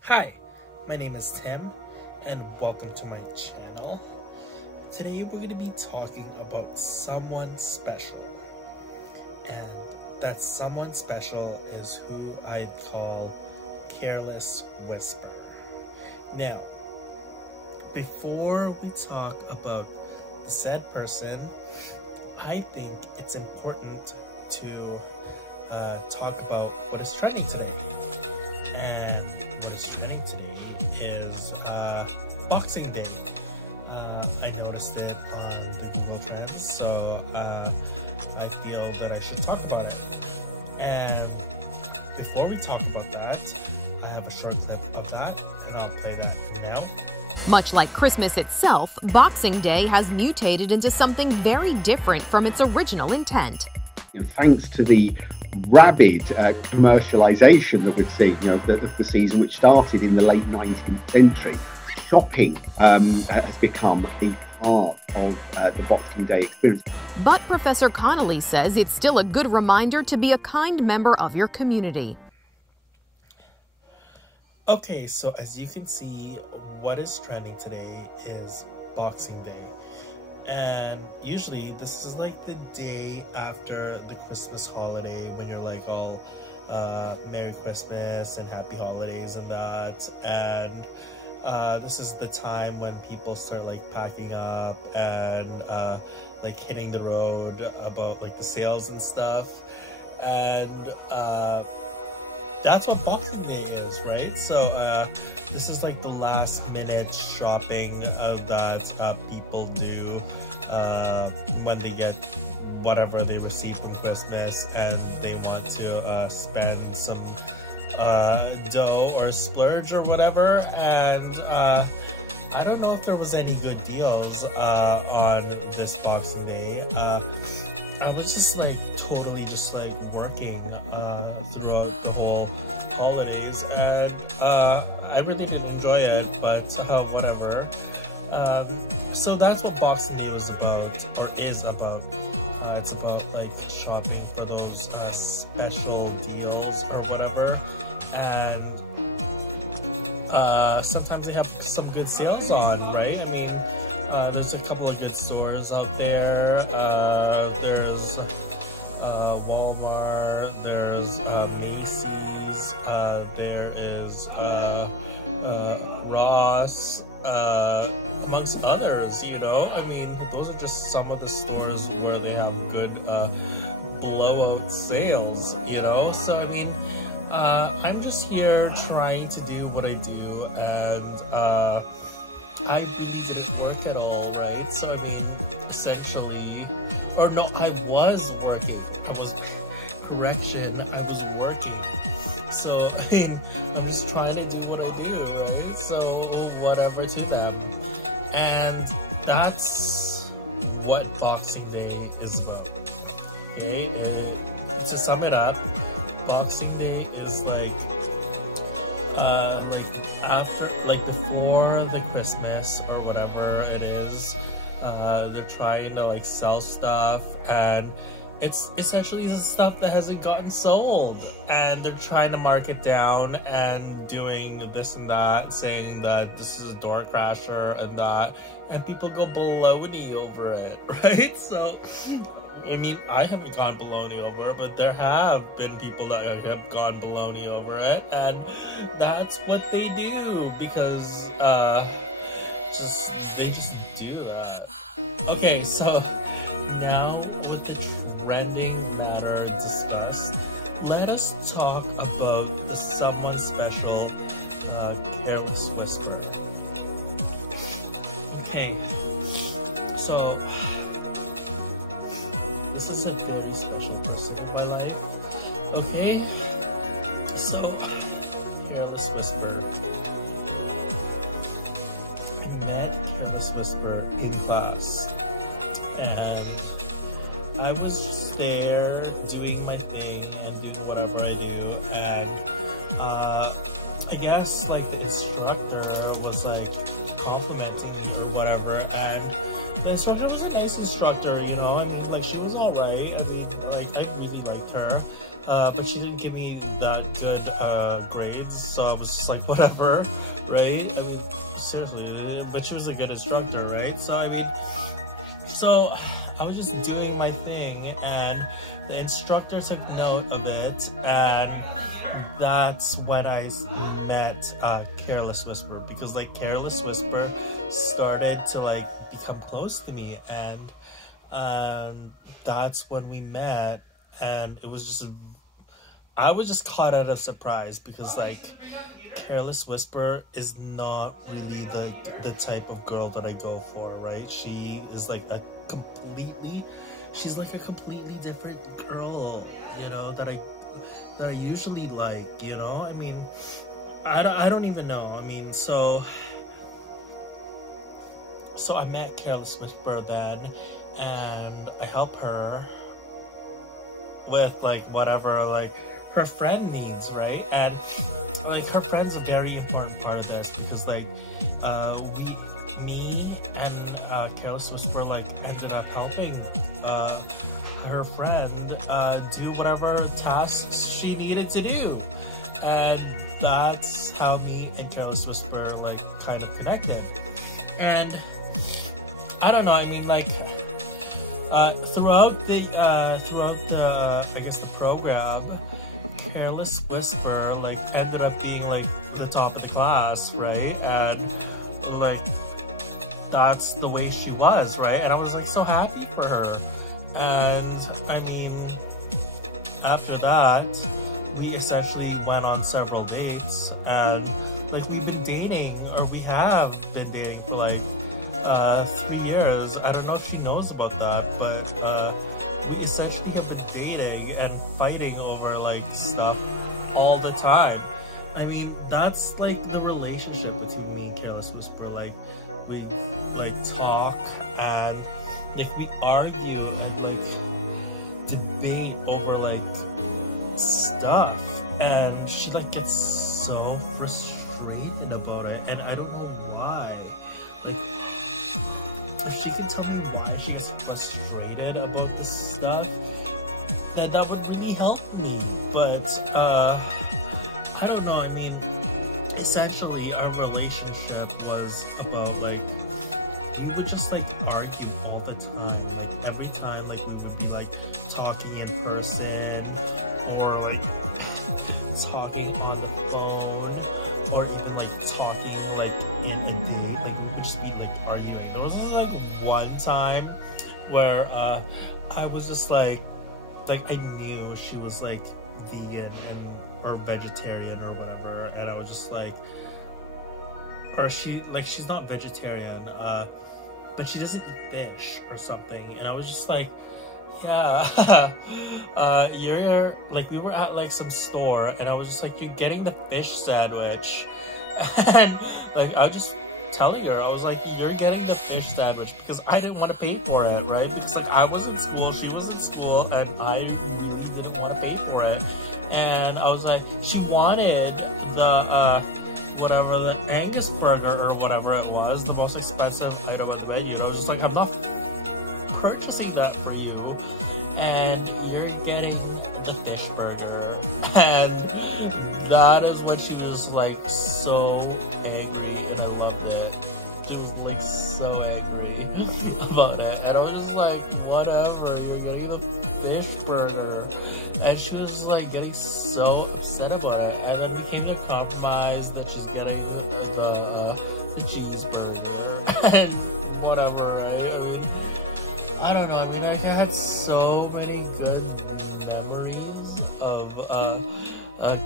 Hi, my name is Tim, and welcome to my channel. Today we're going to be talking about someone special, and that someone special is who I'd call Careless Whisper. Now, before we talk about the said person, I think it's important to talk about what is trending today. And what is trending today is Boxing Day. I noticed it on the Google Trends, so I feel that I should talk about it. And before we talk about that, I have a short clip of that, and I'll play that now. Much like Christmas itself, Boxing Day has mutated into something very different from its original intent. Thanks to the rabid commercialization that we've seen, of the season, which started in the late 19th century, shopping has become a part of the Boxing Day experience. But Professor Connolly says it's still a good reminder to be a kind member of your community. Okay, so as you can see, what is trending today is Boxing Day. And usually this is like the day after the Christmas holiday when you're like all Merry Christmas and Happy Holidays and that. And this is the time when people start like packing up and like hitting the road about like the sales and stuff. And that's what Boxing Day is, right? So this is like the last minute shopping that people do when they get whatever they receive from Christmas and they want to spend some dough or splurge or whatever. And I don't know if there was any good deals on this Boxing Day. I was just like totally just like working throughout the whole holidays, and I really didn't enjoy it, but whatever. So that's what Boxing Day was about, or is about. It's about like shopping for those special deals or whatever, and sometimes they have some good sales on, right? I mean, there's a couple of good stores out there. There's Walmart, there's Macy's, there is Ross, amongst others, I mean, those are just some of the stores where they have good blowout sales, So, I mean, I'm just here trying to do what I do, and I really didn't work at all, right? So, I mean, essentially, or no, I was working. I was working. So, I mean, I'm just trying to do what I do, right? So, whatever to them. And that's what Boxing Day is about, okay? To sum it up, Boxing Day is like after, like before the Christmas or whatever it is, they're trying to like sell stuff, and it's essentially the stuff that hasn't gotten sold, and they're trying to mark it down and doing this and that, saying that this is a door crasher and that, and people go baloney over it, right? So, I mean, I haven't gone baloney over it, but there have been people that have gone baloney over it, and that's what they do, because they just do that. Okay, so now with the trending matter discussed, let us talk about the someone special, Careless Whisper. Okay, so this is a very special person in my life. Okay, so Careless Whisper. I met Careless Whisper in class, and I was just there doing my thing and doing whatever I do, and I guess like the instructor was like complimenting me or whatever, and the instructor was a nice instructor, you know. I mean, like, she was all right. I mean, like, I really liked her. But she didn't give me that good grades, so I was just like, whatever, right? I mean, seriously, but she was a good instructor, right? So, I mean, so I was just doing my thing, and the instructor took note of it, and that's when I met Careless Whisper, because, like, Careless Whisper started to, like, become close to me, and that's when we met, and it was just, I was just caught out of surprise, because, like, Careless Whisper is not really the type of girl that I go for, right? She is like she's like a completely different girl, you know, that I usually like, you know. I mean, I don't even know. I mean, so I met Careless Whisper then, and I help her with, like, whatever, like, her friend needs, right? And, like, her friend's a very important part of this, because, like, me and Careless Whisper, like, ended up helping her friend do whatever tasks she needed to do, and that's how me and Careless Whisper, like, kind of connected. And I don't know, I mean, like, throughout the I guess the program, Careless Whisper, like, ended up being, like, the top of the class, right? And, like, that's the way she was, right? And I was, like, so happy for her. And, I mean, after that, we essentially went on several dates, and, like, we have been dating for, like, 3 years. I don't know if she knows about that, but, we essentially have been dating and fighting over, like, stuff all the time. I mean, that's, like, the relationship between me and Careless Whisper. Like, we, like, talk, and, like, we argue and, like, debate over, like, stuff, and she, like, gets so frustrated about it, and I don't know why. Like, if she could tell me why she gets frustrated about this stuff, then that would really help me. But, I don't know, I mean, essentially, our relationship was about, like, we would just, like, argue all the time. Like, every time, like, we would be, like, talking in person, or, like, talking on the phone, or even, like, talking, like, in a date. Like, we would just be, like, arguing. There was just, like, one time where I was just like I knew she was, like, vegan or vegetarian or whatever, and I was just like, or she's not vegetarian, but she doesn't eat fish or something, and I was just like, yeah, you're, like, we were at, like, some store, and I was just like, you're getting the fish sandwich, and, like, I was just telling her, I was like, you're getting the fish sandwich, because I didn't want to pay for it, right? Because, like, I was in school, she was in school, and I really didn't want to pay for it, and I was like, she wanted the, whatever, the Angus burger or whatever it was, the most expensive item on the menu, and I was just like, I'm not purchasing that for you, and you're getting the fish burger. And that is when she was, like, so angry, and I loved it. She was, like, so angry about it, and I was just like, whatever, you're getting the fish burger. And she was, like, getting so upset about it, and then we came to a compromise that she's getting the cheeseburger and whatever, right? I mean, I don't know, I mean, like, I had so many good memories of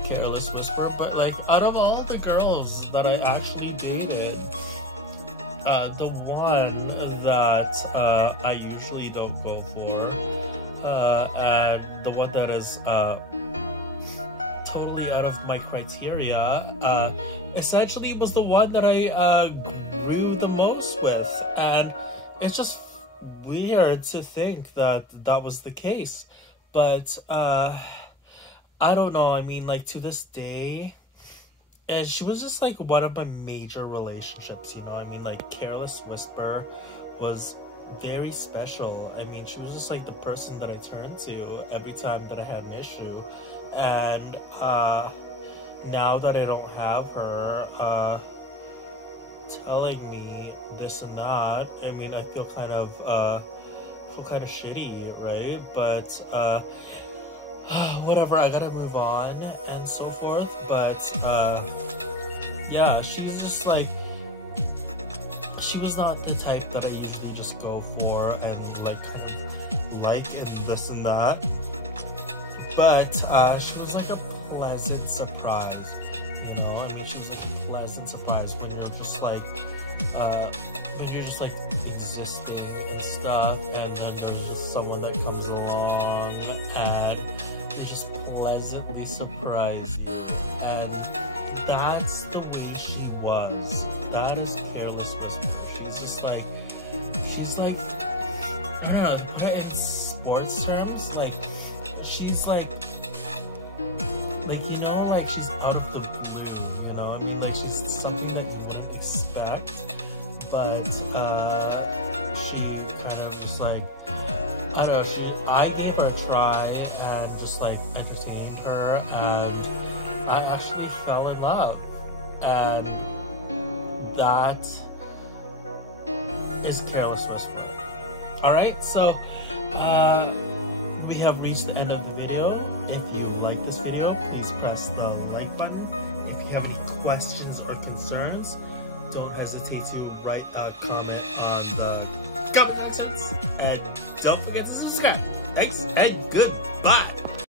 Careless Whisper, but, like, out of all the girls that I actually dated, the one that I usually don't go for, and the one that is totally out of my criteria, essentially was the one that I grew the most with, and it's just weird to think that that was the case, but I don't know, I mean, like, to this day, and she was just, like, one of my major relationships, you know, I mean, like, Careless Whisper was very special. I mean, she was just like the person that I turned to every time that I had an issue. And now that I don't have her telling me this and that, I mean, I feel kind of shitty, right? But whatever, I gotta move on and so forth. But yeah, she's just like, she was not the type that I usually just go for and like kind of like and this and that. But she was like a pleasant surprise, you know? I mean, she was like a pleasant surprise when you're just like existing and stuff, and then there's just someone that comes along and they just pleasantly surprise you. And that's the way she was. That is Careless Whisper. She's like, I don't know, to put it in sports terms, like, she's like, you know, like, she's out of the blue, you know? I mean, like, she's something that you wouldn't expect, but she kind of just like, I don't know, I gave her a try and just like entertained her, and I actually fell in love. And that is Careless Whisper. Alright, so we have reached the end of the video. If you like this video, please press the like button. If you have any questions or concerns, don't hesitate to write a comment on the comment sections. And don't forget to subscribe. Thanks and goodbye.